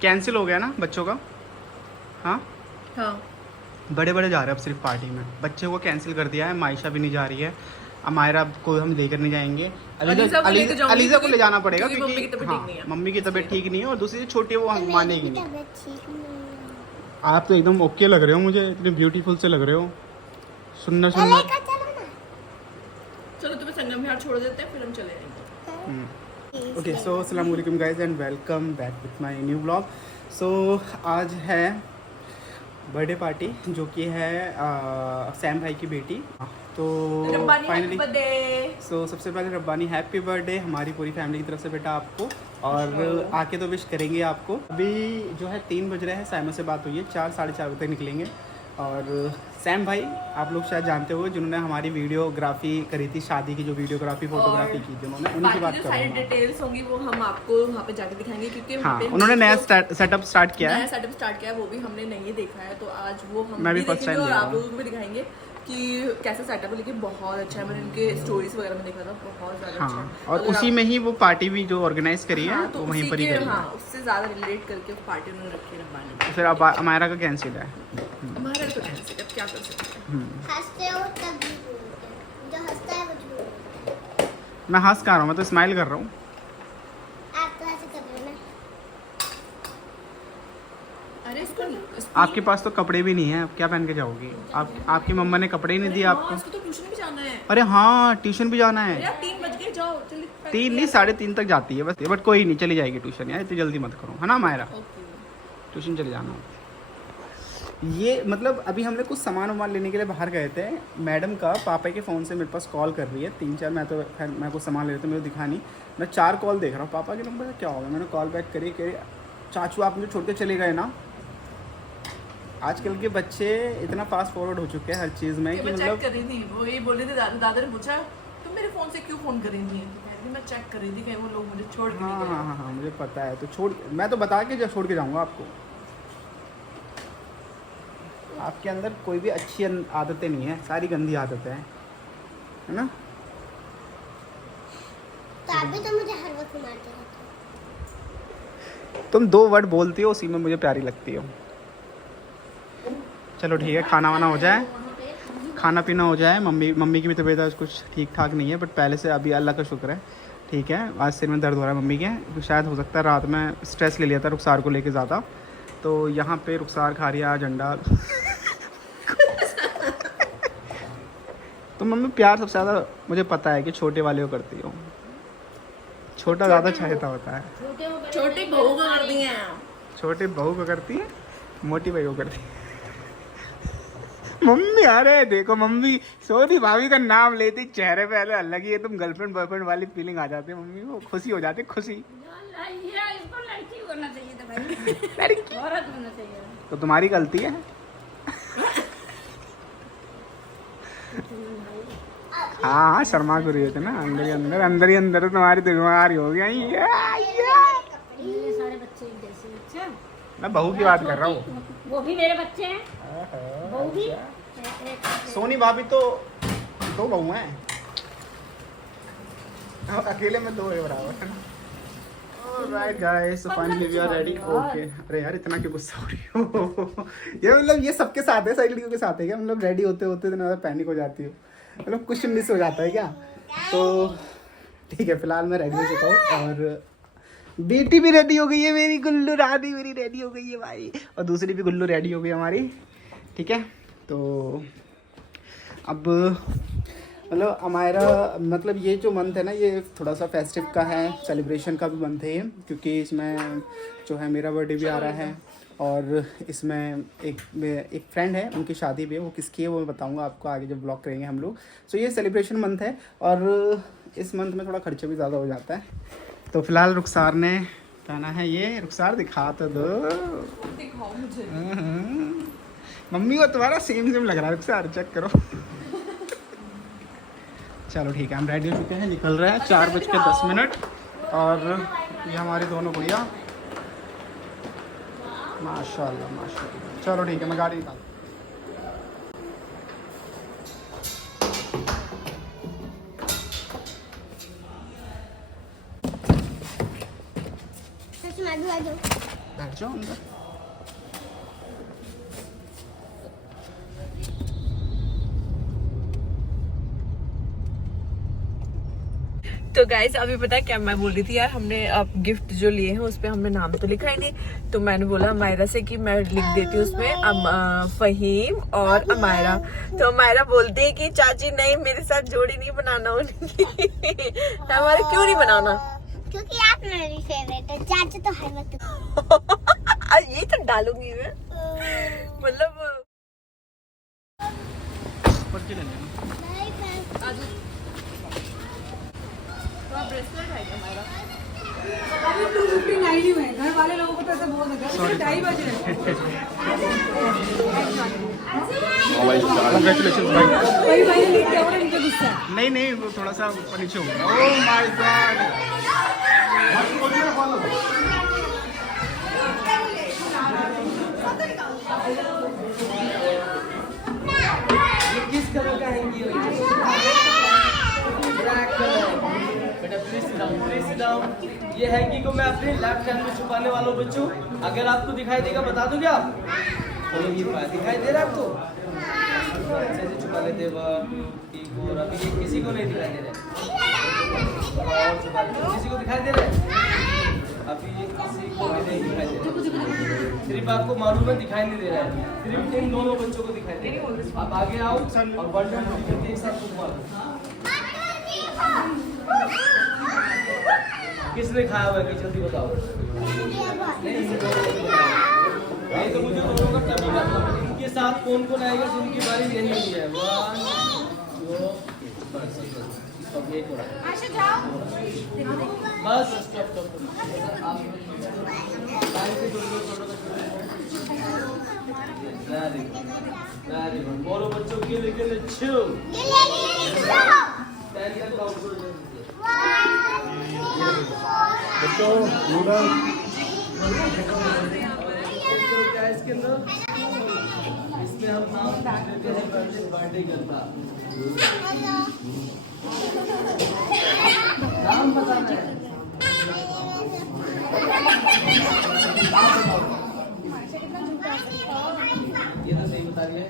Cancel हो गया ना बच्चों का? हाँ हाँ बड़े बड़े जा रहे हैं अब सिर्फ पार्टी में, बच्चों को कैंसिल कर दिया है। मायशा भी नहीं जा रही है, अमायरा को हम लेकर नहीं जाएंगे। अलीजा को ले जाना पड़ेगा क्योंकि मम्मी की तबीयत ठीक नहीं है। मम्मी की तबीयत ठीक नहीं है और दूसरी छोटी है वो हम मानेगी नहीं। आप तो एकदम ओके लग रहे हो मुझे, इतने ब्यूटीफुल से लग रहे हो, सुंदर सुंदर। चलो तुम्हें संगम विहार छोड़ देते हैं, फिर हम चले जाएंगे। ओके सो अस्सलाम वालेकुम guys and welcome back with my new blog. So आज है बर्थडे पार्टी जो कि है सैम भाई की बेटी। तो फाइनली सबसे पहले रब्बानी हैप्पी बर्थडे हमारी पूरी फैमिली की तरफ से बेटा आपको, और आके तो विश करेंगे आपको। अभी जो है 3 बज रहे हैं, साइमा से बात हुई है, 4 साढ़े 4 बजे तक निकलेंगे। और सैम भाई आप लोग शायद जानते हो जिन्होंने हमारी वीडियोग्राफी करी थी, शादी की जो वीडियोग्राफी फोटोग्राफी की थी उन्होंने, उन्हीं की बात कर रहा हूं। सारी डिटेल्स होंगी वो हम आपको वहाँ पे जाके दिखाएंगे क्योंकि हाँ उन्होंने नया सेटअप स्टार्ट किया है, वो भी हमने नहीं देखा है। तो आज वो हम मैं भी भी फर्स्ट देखेंगे टाइम और देख रहा आप हूं लोगों को भी दिखाएंगे कि कैसा सेटअप है। लेकिन बहुत अच्छा है, मैंने उनके स्टोरीज वगैरह में देखा था, बहुत ज़्यादा अच्छा हाँ। है। और उसी में ही वो पार्टी भी जो ऑर्गेनाइज करी है तो वो वहीं पर ही करी है। हाँ उससे ज़्यादा रिलेट करके पार्टी उन्होंने रखी है रब्बानी। तो फिर अब अमायरा का कैंसिल है, हमारा तो कैंसिल, अब क्या कर सकते हैं। हंसते हो तब भी बोलते हैं, जो हंसता है वो झूठ बोलता है। मैं हंस कर रहा हूँ, मैं तो स्माइल कर रहा हूँ। आप तो ऐसे कर रहे हो ना। अरे इसको आपके पास तो कपड़े भी नहीं है, अब क्या पहन के जाओगी? आपकी मम्मा ने कपड़े ही नहीं दिए आपको। इसको तो ट्यूशन भी जाना है अरे हाँ ट्यूशन भी जाना है। यार, 3 बज गए, जाओ जल्दी। 3 नहीं 3:30 तक जाती है बस, बट कोई नहीं चली जाएगी ट्यूशन यार, इतनी जल्दी मत करो, है ना मायरा? ओके ट्यूशन चले जाना। ये मतलब अभी हमने कुछ सामान वामान लेने के लिए बाहर गए थे, मैडम का पापा के फ़ोन से मेरे पास कॉल कर रही है 3-4। मैं तो खैर मैं कुछ सामान ले रहा था, मेरे को दिखा नहीं, मैं 4 कॉल देख रहा हूँ पापा के नंबर से। क्या होगा? मैंने कॉल बैक करी कि चाचू आप मुझे छोड़ के चले गए ना। आजकल के बच्चे इतना फास्ट फॉरवर्ड हो चुके हैं हर चीज़ में कि मैं मतलब चेक कर रही थी, वो ये बोल रहे थे, दादा ने पूछा तुम मेरे फोन से क्यों फोन कर रही थी? मैं चेक कर रही थी कहीं वो लोग मुझे छोड़ के हाँ नहीं गए। हाँ हाँ हाँ मुझे पता है, तो छोड़ मैं तो बता के छोड़ के जाऊँगा आपको। आपके अंदर कोई भी अच्छी आदतें नहीं है, सारी गंदी आदतें हैं, है ना? तो आप भी तो मुझे हर वक्त मारते रहते हो। तुम 2 वर्ड बोलती हो उसी में मुझे प्यारी लगती हो। चलो ठीक है, खाना वाना हो जाए, खाना पीना हो जाए। मम्मी की भी तबीयत आज कुछ ठीक ठाक नहीं है, बट पहले से अभी अल्लाह का शुक्र है ठीक है। आज सिर में दर्द हो रहा है मम्मी के, तो शायद हो सकता है रात में स्ट्रेस ले लिया था रुखसार को लेके ज़्यादा, तो यहाँ पे रुखसार खा रही है आज अंडा। तो मम्मी प्यार सबसे ज़्यादा मुझे पता है कि छोटे वाले को करती हो, छोटा ज़्यादा चाहता होता है। छोटी बहू को कर दी हैं। छोटे बहू को करती है, मोटी बहू को करती है मम्मी। अरे देखो मम्मी सोनी भाभी का नाम लेती चेहरे पे अलग ही है, तुम गर्लफ्रेंड बॉयफ्रेंड वाली फीलिंग आ जाती है मम्मी को, खुशी हो जाती है, खुशी। लड़की होना चाहिए था भाई, लड़की औरत होना चाहिए। तो तुम्हारी गलती है। हाँ शर्मा को रही होती ना, अंदर ही अंदर तुम्हारी दिमाग हो गया। ये सारे बच्चे एक जैसे। अच्छा मैं बहू की बात कर रहा हूँ, वो भी मेरे बच्चे हैं, वो भी सोनी भाभी तो 2 बहू हैं, अकेले में 2 है बराबर। Alright guys, so finally we are ready. Okay. अरे यार इतना क्यों गुस्सा हो रही हो? ये मतलब ये सबके साथ है, सारी लड़कियों के साथ है क्या? मतलब रेडी होते होते इतना ज़्यादा पैनिक हो जाती हो, मतलब कुछ मिस हो जाता है क्या? तो ठीक है, फिलहाल मैं रेडी हो चुका हूँ और बेटी भी रेडी हो गई है मेरी, गुल्लू रानी मेरी रेडी हो गई है भाई, और दूसरी भी गुल्लू रेडी हो गई हमारी, ठीक है। तो अब मतलब हमारा मतलब ये जो मंथ है ना, ये थोड़ा सा फेस्टिव का है, सेलिब्रेशन का भी मंथ है ये, क्योंकि इसमें जो है मेरा बर्थडे भी आ रहा है, और इसमें एक फ्रेंड है उनकी शादी भी है, वो किसकी है वो मैं बताऊंगा आपको आगे जब ब्लॉग करेंगे हम लोग। सो ये सेलिब्रेशन मंथ है और इस मंथ में थोड़ा खर्चा भी ज़्यादा हो जाता है। तो फिलहाल रुखसार ने पहना है ये, रुखसार दिखा तो दो, दिखाओ मुझे। मम्मी को तुम्हारा सेम लग रहा है रुखसार, चेक करो। चलो ठीक है, हम रेडी हो चुके हैं, निकल रहे हैं 4:10 और ये हमारी दोनों गुड़िया, माशाल्लाह माशाल्लाह। चलो ठीक है, मैं गाड़ी निकाल। बैठ जाओ अंदर। तो गाइस अभी पता है क्या मैं बोल रही थी यार, हमने अब गिफ्ट जो लिए हैं उस पे हमने नाम तो लिखा ही नहीं, तो मैंने बोला अमायरा से कि मैं लिख देती हूँ उसमें फहीम और अमायरा। तो अमायरा बोलती है कि चाची नहीं, मेरे साथ जोड़ी नहीं बनाना उनकी। हमारे क्यों नहीं बनाना? क्योंकि आप मेरी फेवरेट है, चाचा तो है मत। ये तो डालूंगी मैं, मतलब पर्ची ले लेना। ब्रेसलेट है क्या हमारा? अभी 2:59 ही हुए, घर वाले लोगों को तो ऐसा बोल देगा 2:30 बज रहे हैं। Congratulations भाई। वही भाई ने क्या बोला, इनका गुस्सा है। नहीं नहीं, वो थोड़ा सा ऊपर नीचे हो गया। Oh my God. किस कलर का हैंगी हुई है? Black colour. बेटा please sit down, please sit down. ये हैंगी को मैं अपने लेफ्ट हैंड में छुपाने वाला हूँ बच्चों। अगर आपको दिखाई देगा बता दोगे आप? तो ये दिखाई दे रहा है आपको? अच्छे से छुपा लेते हैं ठीक। और अभी ये किसी को नहीं दिखाई दे रहा है। और छुपा लेते हैं। किसी को दिखाई दे रहा है? अभी ये किसी को भी नहीं दिखाई दे रहा है। सिर्फ आपको मालूम है दिखाई नहीं दे रहा है, सिर्फ इन दोनों बच्चों को दिखाई दे रहा है। आप आगे आओ और 1 2 3 करके एक साथ फूंक मारो। किसने खाया हुआ है जल्दी बताओ। नहीं तो मुझे दोनों का तभी करना है। इनके साथ कौन कौन आएगा जिनकी बारी नहीं हुई है? 1 2 बस अब एक और bus stop stop. Very good. बोलो बच्चों के लिए छू। बच्चों नूडल क्या है इसके अंदर? इसमें हम नाम देते हैं बर्थडे करता। नाम बताना है। ये तो सही बता रही है।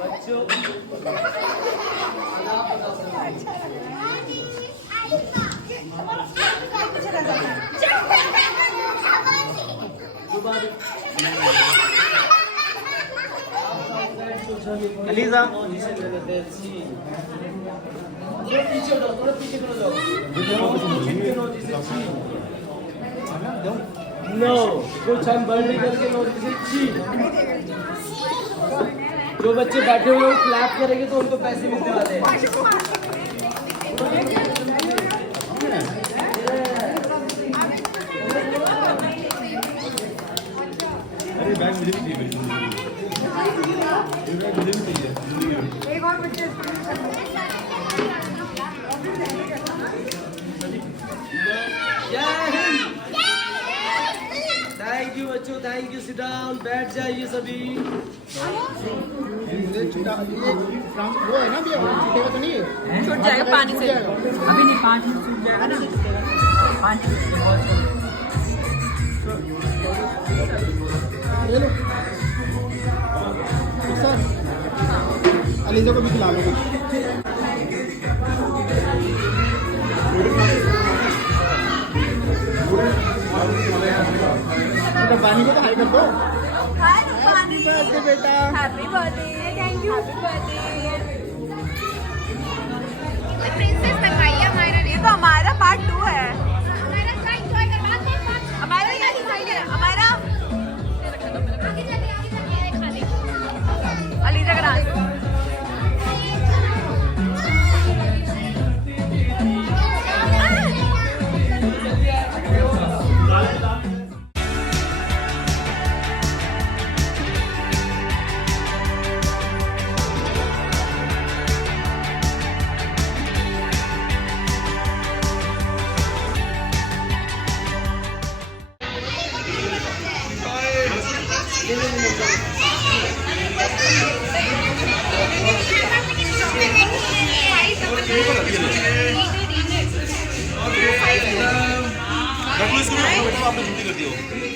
बच्चों अलीजा पीछे उठो, थोड़ा पीछे करो जाओ। नो कुछ हम बर्थडे करके नोटिस छी। जो बच्चे बैठे हुए क्लैप करेंगे तो उनको पैसे मिलने वाले हैं। अरे बैग मुझे भी चाहिए। एक और बच्चे थैंक यू बच्चों, थैंक यू। सिट डाउन, बैठ जाइए सभी। मुझे छुटा ये फ्रांस वो है ना भैया, छूटेगा तो नहीं है? छूट जाएगा पानी से। अभी नहीं, 5 मिनट छूट जाएगा ना, 5 मिनट। ले लो सर, अलीजा को भी खिला लो कुछ। पानी को तो हाई कर दो। हैप्पी बर्थडे बेटा। Happy birthday. Thank you. Happy birthday. Princess बनवाई है हमारा। ये तो हमारा पार्ट 2 है। हमारा का एंजॉय करवा दो। हमारा क्या दिखाई दे रहा है? हमारा आगे चलिए खाने। अलीजा का डांस। रख लो इसको, बेटा आपने छुट्टी कर दी हो।